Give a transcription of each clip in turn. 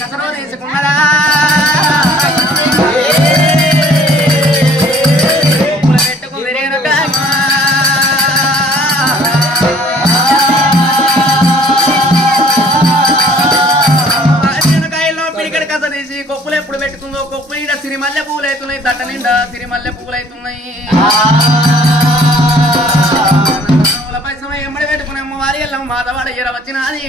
కసరో వేసుకున్నారా పెట్టుకుంది రేణుక కసరేసి కొప్పులు ఎప్పుడు పెట్టుకుందో కొప్పు నిండా సిరిమల్లె పువ్వులు అవుతున్నాయి తట్ట నిండా సిరిమల్లె పువ్వులు అవుతున్నాయి పైసమై ఎమ్మడి పెట్టుకుని అమ్మవారి ఎల్లమ్మ మాతవాడ ఎర వచ్చినది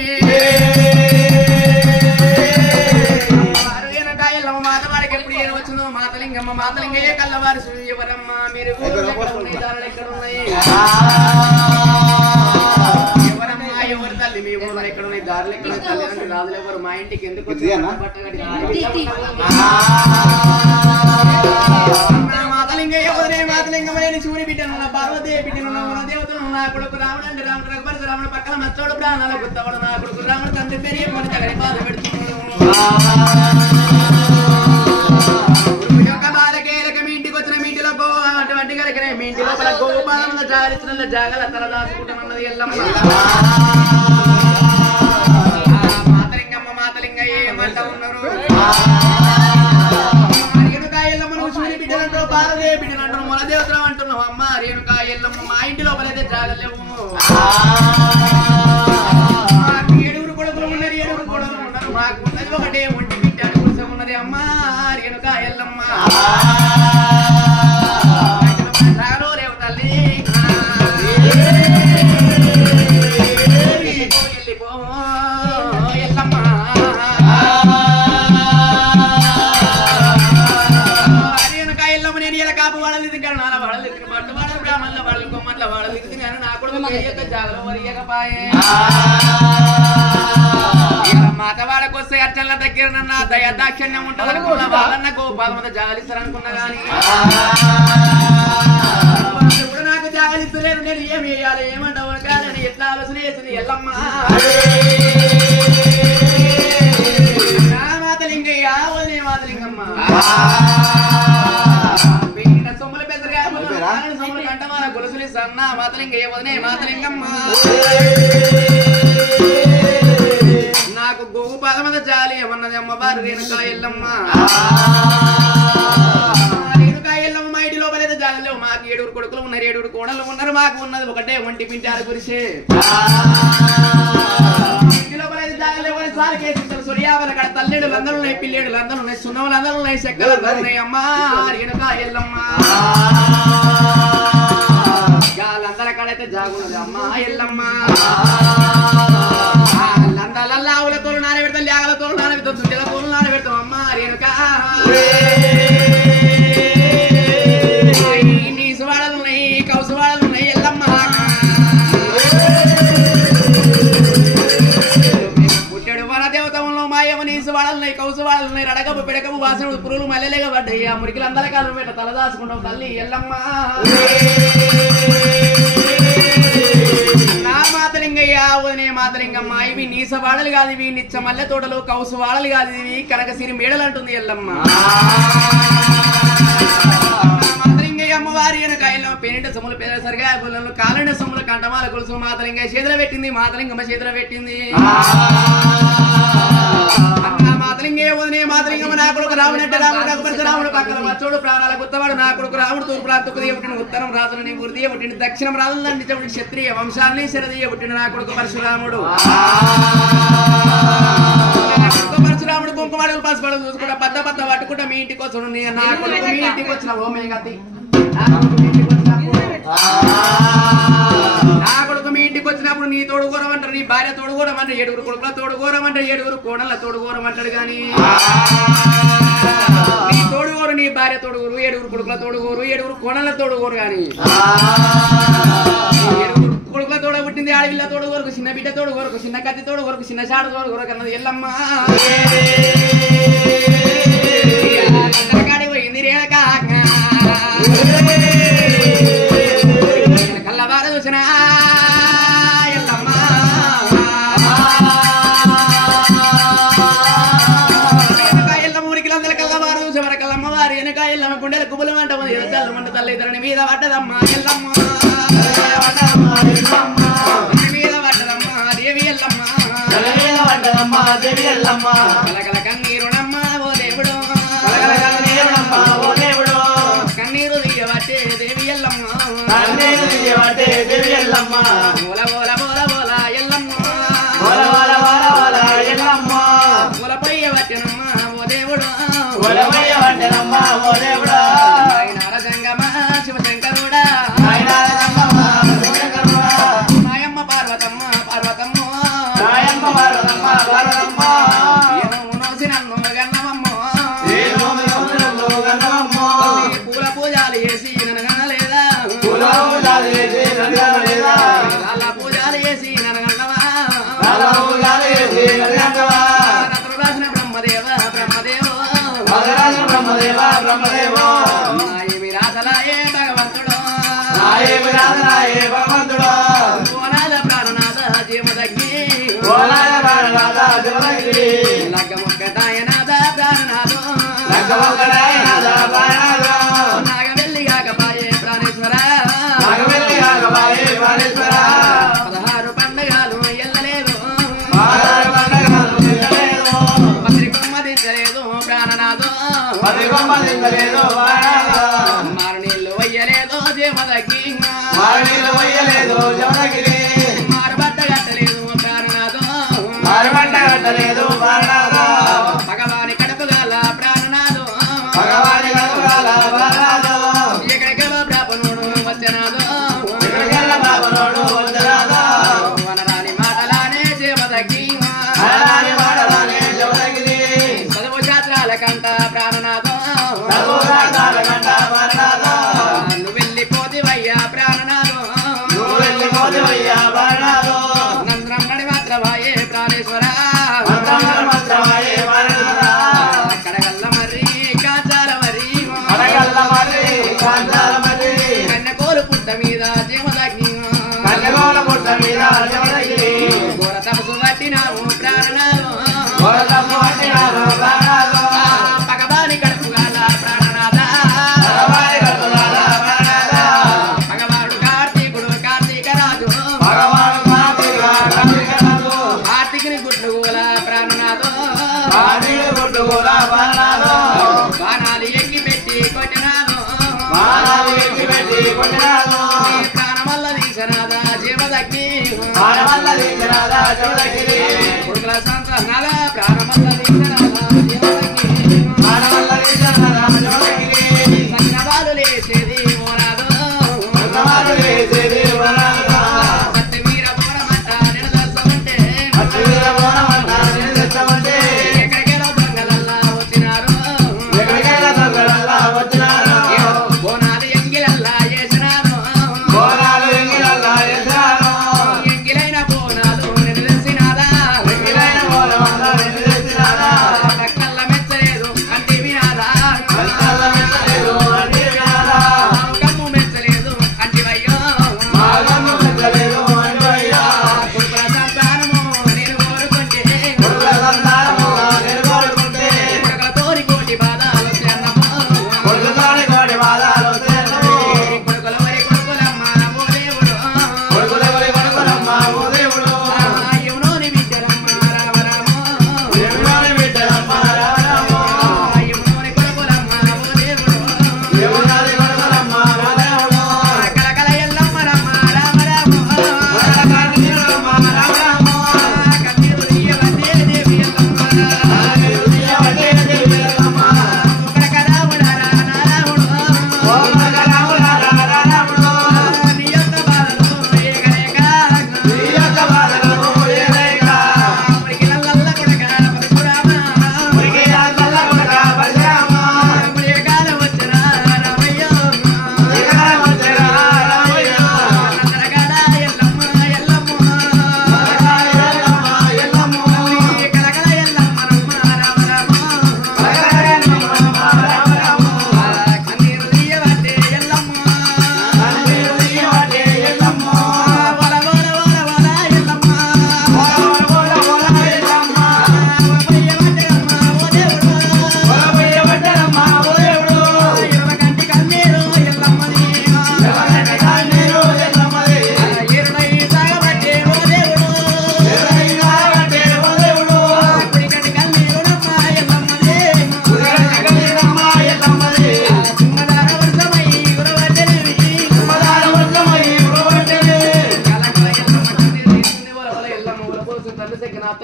ఎల్లమ్మ మాతవాడికి ఎప్పుడు ఏం వచ్చిందో మాతలింగమ్మ మాతలింగయ్య కల్లవారి ఎవరమ్మ మీరు ఎక్కడ ఉన్నాయి ఎవరు తల్లి మీ ఊళ్ళో ఎక్కడ ఉన్నాయి దారులు ఎక్కడ తల్లి అంటే రాజులు ఎవరు మా ఇంటికి ఎందుకు మాతలింగయ్య వదిలే మాతలింగమైన సూర్య బిడ్డనున్న పార్వదేవి బిడ్డనున్న మన దేవతలు నా కొడుకు రాముడు అంటే రాముడు రఘుపతి రాముడు పక్కన మచ్చోడు ప్రాణాల గుత్తవాడు నా కొడుకు రాముడు తండ్రి పేరు మన తగని బాధ పెడుతున్నాడు మీ ఇంటికి వచ్చిన మీ ఇంటిలో అటువంటి కనుకనే మీ ఇంటి లోపల గోపాలంలో జాగ్రత్త జాగల తల దాచుకుంటామన్నది ఎల్లమ్మ మాతలింగమ్మ మాతలింగయ్య ఏమంటా ఉన్నారు రేణుకా ఎల్లమ్మ సూర్య బిడ్డలంటారు పార్వదేవి బిడ్డలంటారు మన దేవతలు అంటున్నావు అమ్మ రేణుకా ఎల్లమ్మ మా ఇంటి లోపలైతే జాగలేవు మాకు 7 కొడుకులు ఉన్నారు 7 కొడుకులు ఉన్నారు మాకు ఉన్నది ఒకటే ఒంటి బిడ్డ కోసం ఉన్నది అమ్మ రేణుకా ఎల్లమ్మ తల్లి ఎల్లమ్మ రేణుకా ఎల్లమ్మ నేను ఇలా కాపు వాడలు తింటాను నాన్న వాడలు తింటాను పట్టు వాడలు బ్రాహ్మణుల వాడలు కొమ్మట్ల వాడలు తింటాను నా కొడుకు జాగలో వరియకపాయే మాతవాడకొస్తే అర్చనల దగ్గర నన్న దయా దాక్షిణ్యం ఉంటుంది అనుకున్న వాళ్ళన్న గోపాలమంత జాగలిస్తారనుకున్నా గానీ ఇప్పుడు నాకు జాగలిస్తలేదు నేను ఏమి వేయాలి ఏమంటావు కాదని ఎట్లా ఆలోచన చేసింది ఎల్లమ్మ మాతలింగయ్య వదిలే మాతలింగమ్మ సొమ్ముల పెద్దగా సొమ్ములు కంటమాన గొలుసులు సన్న మాతలింగయ్య వదిలే మాతలింగమ్మ నాకు గోవు పాదమంత జాలి ఏమన్నది అమ్మవారు రేణుకా ఎల్లమ్మ రేణుకా ఎల్లమ్మ మా ఇంటి లోపలైతే జాగలేవు మాకు 7 కొడుకులు ఉన్నారు 7 కోడలు ఉన్నారు మాకు ఉన్నది ఒకటే ఒంటి పింటారు గురిసే ఇంటి లోపలైతే జాగలేవు అని సార్ కేసు సూర్యావల కడ తల్లేడు లందరూ ఉన్నాయి పిల్లేడు లందరూ ఉన్నాయి సున్నవులు అందరూ ఉన్నాయి చెక్కలు అందరూ ఉన్నాయి అమ్మ రేణుకా ఎల్లమ్మ వాళ్ళందరి కాడైతే జాగున్నది అమ్మ ఎల్లమ్మ లందల ఆవులతో నానబెడతాం లేగలతో నానబెడతాం దుడ్డలతో నానబెడతాం అమ్మ రేణుకా నీసు వాడలు ఉన్నాయి కౌసు వాడలు ఉన్నాయి ఎల్లమ్మ పుట్టెడు వన దేవతంలో మాయమ నీసు వాడలు ఉన్నాయి కౌసు వాడలు ఉన్నాయి రడకపు పిడకపు వాసనుడు పురులు మల్లెలేగా పడ్డాయి ఆ మురికిలు అందరి కాలం పెట్ట తలదాచుకుంటాం తల్లి ఎల్లమ్మ మాతలింగయ్య వదినే మాతలింగమ్మ ఇవి నీస వాడలు కాదు ఇవి నిచ్చ మల్లె తోటలు కౌసు వాడలు కాదు ఇవి కనకసిరి మేడలు అంటుంది ఎల్లమ్మ మాతలింగయ్య అమ్మవారి వెనకాయలో పెనిట సొమ్ములు సరిగా గుళ్ళలు కాలండ సొమ్ములు కంటమాల గొలుసు మాతలింగయ్య చేతులు పెట్టింది మాతలింగమ్మ చేతులు పెట్టింది మాతలింగయ్య వదినే మాతలింగమ్మ నా కొడుకు రాముడు అంటే రాముడు రఘుపతి రాముడు పక్కన మచ్చోడు ప్రాణాల గుత్తవాడు నా కొడుకు రాముడు తూర్పు ప్రాంతకుదియ పుట్టిన ఉత్తరం రాజులని గురుదియ పుట్టిన దక్షిణం రాజులు అందించబడి క్షత్రియ వంశాన్ని శరదీయ పుట్టిన నా కొడుకు పరశురాముడు పరశురాముడు కుంకుమాడలు పసుపడలు చూసుకుంటా పద్ద పద్ద పట్టుకుంటా మీ ఇంటికి వచ్చాడు నా కొడుకు మీ ఇంటికి వచ్చిన ఓమే గతి నా కొడుకు మీ ఇంటికి వచ్చినప్పుడు నీ తోడుకోరమంటారు నీ భార్య తోడుకోరమంటారు 7 కొడుకుల తోడుకోరమంటారు 7 కోడళ్ళ తోడుకోరమంటాడు కానీ నీ తోడుకోరు నీ భార్య తోడుకోరు 7 కొడుకుల తోడుకోరు 7 కోడళ్ళ తోడుకోరు కానీ 7 కొడుకుల తోడ పుట్టింది ఆడవిల్ల తోడుకోరకు చిన్న బిడ్డ తోడుకోరకు చిన్న కత్తి తోడుకోరకు చిన్న చాడ తోడుకోరకు అన్నది ఎల్లమ్మ కాడి పోయింది రేణుకా కల్లవార చూసిన ఎల్లమ్మ ఎల్లమ్మ ఊరికి అందరి కల్లవార చూసి మన కల్లమ్మవారి వెనక ఎల్లమ్మ గుండెల కుబులు మంట మంట తల్లి ఇద్దరిని మీద పడ్డదమ్మ ఎల్లమ్మ మీద పడ్డదమ్మ దేవి ఎల్లమ్మ పడ్డదమ్మా దేవి ఎల్లమ్మ కలకల కన్నీరునమ్మ ఓ దేవుడు కలకల కన్నీరునమ్మ ఓ దేవుడు కన్నీరు దిగబట్టే దేవి ఎల్లమ్మ కన్నీరు దిగబట్టే దేవి ఎల్లమ్మ ఓల ఓల ఓల ఓల ఎల్లమ్మ ఓల ఓల ఓల ఓల ఎల్లమ్మ ఓలపయ్య పట్టెనమ్మ ఓ దేవుడు ఓలపయ్య పట్టెనమ్మ ఓ దేవుడా నాయనార జంగమ శివశంకరుడా నాయనార జంగమ శివశంకరుడా నాయమ్మ పార్వతమ్మ పార్వతమ్మ నాయమ్మ పార్వతమ్మ పార్వతమ్మ ఏమో నోసినన్ను గన్నమమ్మ ఏమో నోసినన్ను గన్నమమ్మ పూల పూజలు చేసి ననగనలేదా పూల పూజలు చేసి ననగనలేదా లాల పూజలు చేసి ననగన్నవా లాల పూజలు చేసి ననగన్నవా రత్నరాజన బ్రహ్మదేవ బ్రహ్మదేవ భగరాజన బ్రహ్మదేవ బ్రహ్మదేవ నాయ విరాధలాయే భగవంతుడు నాయ విరాధలాయే భగవంతుడు ఓనాద ప్రాణనాథ జీవదగ్ని ఓనాద ప్రాణనాథ జీవదగ్ని లగ్గముక్కటాయనాథ ప్రాణనాథో లగ్గముక్కటాయనాథ ప్రాణనాథో నాగవెల్లి కాకపాయే ప్రాణేశ్వర నాగవెల్లి కాకపాయే ప్రాణేశ్వర 16 పండగలు ఎల్లలేదు 16 పండగలు ఎల్లలేదు పత్రికొమ్మ దించలేదు ప్రాణనాథో పత్రికొమ్మ దించలేదు ప్రాణనాథో మారు నీళ్లు వయ్యలేదు జీవదగ్ని మారు నీళ్లు వయ్యలేదు జీవదగ్ని మారుబట్ట కట్టలేదు ప్రాణనాథో మారుబట్ట కట్టలేదు ప్రాణనాథో భగవాని కడుపుగాల ప్రాణనాథో భగవాని కడుపుగాల ప్రాణనాథో ఎక్కడికెళ్ళో బ్రాహ్మణుడు వచ్చనాథో ఎక్కడికెళ్ళో బ్రాహ్మణుడు వచ్చనాథో వనరాని మాటలానే జీవదగ్ని వనరాని మాటలానే జీవదగ్ని చదువు శాస్త్రాల కంట ప్రాణనాథో చదువు శాస్త్రాల కంట ప్రాణనాథో నువ్వు వెళ్ళిపోతివయ్యా ప్రాణనాథో నువ్వు వెళ్ళిపోతివయ్యా ప్రాణనాథో నంద్రం నడిమాత్రవాయే ప్రాణేశ్వర మంత్రవాయే ప్రాణేశ్వర కడగల్ల మర్రి కాచాల మర్రి కడగల్ల మర్రి కాచాల మర్రి కన్నకోలు పుట్ట మీద జీవదగ్ని కన్నకోల పుట్ట మీద జీవదగ్ని ఘోర తపసు పట్టినావు ప్రాణనాథో ఘోర తపసు పట్టినావు ప్రాణనాథో భగవాని కడుపుగాల ప్రాణనాథ భగవాని కడుపుగాల ప్రాణనాథ భగవానుడు కార్తీకుడు కార్తీకరాజు భగవానుడు కార్తీకరాజు కార్తీకుని గుడ్లు గోల ప్రాణనాథో కార్తీకుని గుడ్లు గోల ప్రాణనాథో బాణాలు ఎక్కి పెట్టి కొట్టినాను బాణాలు ఎక్కి పెట్టి కొట్టినాను ప్రాణమల్ల తీసనాథ జీవదగ్ని ప్రాణమల్ల తీసనాథ జీవదగ్ని కొడుకుల సంతానాల ప్రాణమల్ల తీసనాథ జీవదగ్ని ప్రాణమల్ల తీసనాథ జీవదగ్ని సన్నవాలు లేచేది ఓనాథో సన్నవాలు లేచేది ఓనాథో సత్యవీర పోరమంట నిలదర్శమంటే సత్యవీర పోరమంట నిలదర్శమంటే ఎక్కడికెళ్ళో దొంగలల్లా వచ్చినారు ఎక్కడికెళ్ళో దొంగలల్లా వచ్చినారు బోనాలు ఎంగిలల్లా చేసినారు బోనాలు ఎంగిలల్లా చేసినారు ఎంగిలైన బోనాలు నిలదర్శినాదా ఎంగిలైన బోనాలు నిలదర్శినాదా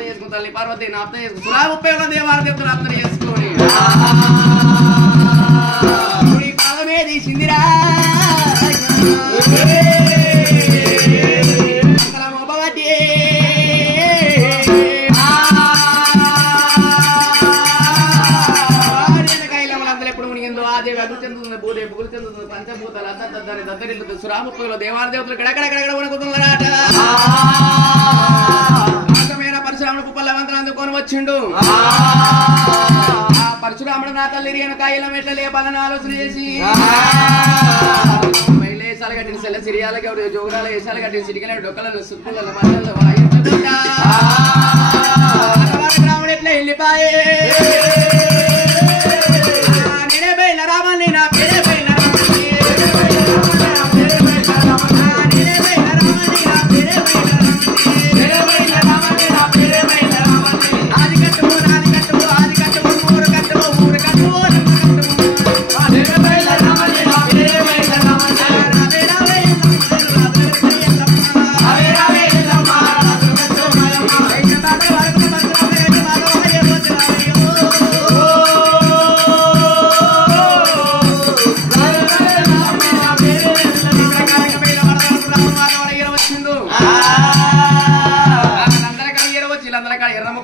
ఆప్తం చేసుకుని తల్లి పార్వతి ఆప్తం చేసుకుని సురా ఉపయోగం దేవారదేవతలు ఆప్తం చేసుకొని పాదమే తీసిందిరా పంచభూతాలు దాని దద్దరిల్లు సురాముప్పలో దేవారదేవతలు గడగడగడ వణుకుతున్నారట పరశురాముడు పుప్పలవంతలు అందుకొని వచ్చిండు ఆ పరశురాముడు నా తల్లి కాయల మెట్ల లేపాలని ఆలోచన చేసి వేషాలు కట్టిన సెల్ల సిరియాలకి జోగురాల వేషాలు కట్టిన సిరికల డొక్కలను సుక్కుల మధ్యలో రాముడు ఎట్లా వెళ్ళిపాయే నేనే పైన రామని నా పేరే పైన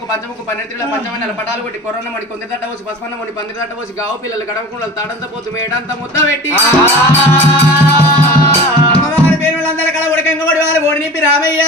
పంచముకు 12 పంచమన్నెల పటాలు కొట్టి కొరన్న మడి కొందరి దట్ట పోసి పసుపన్న మడి పందిరి దట్ట పోసి గావు పిల్లలు గడవకుండా తాడంత పోతు మేడంత ముద్ద పెట్టి అమ్మవారి పేరులందరూ కడ ఉడకంగబడి వారు ఓడి నింపి రామయ్య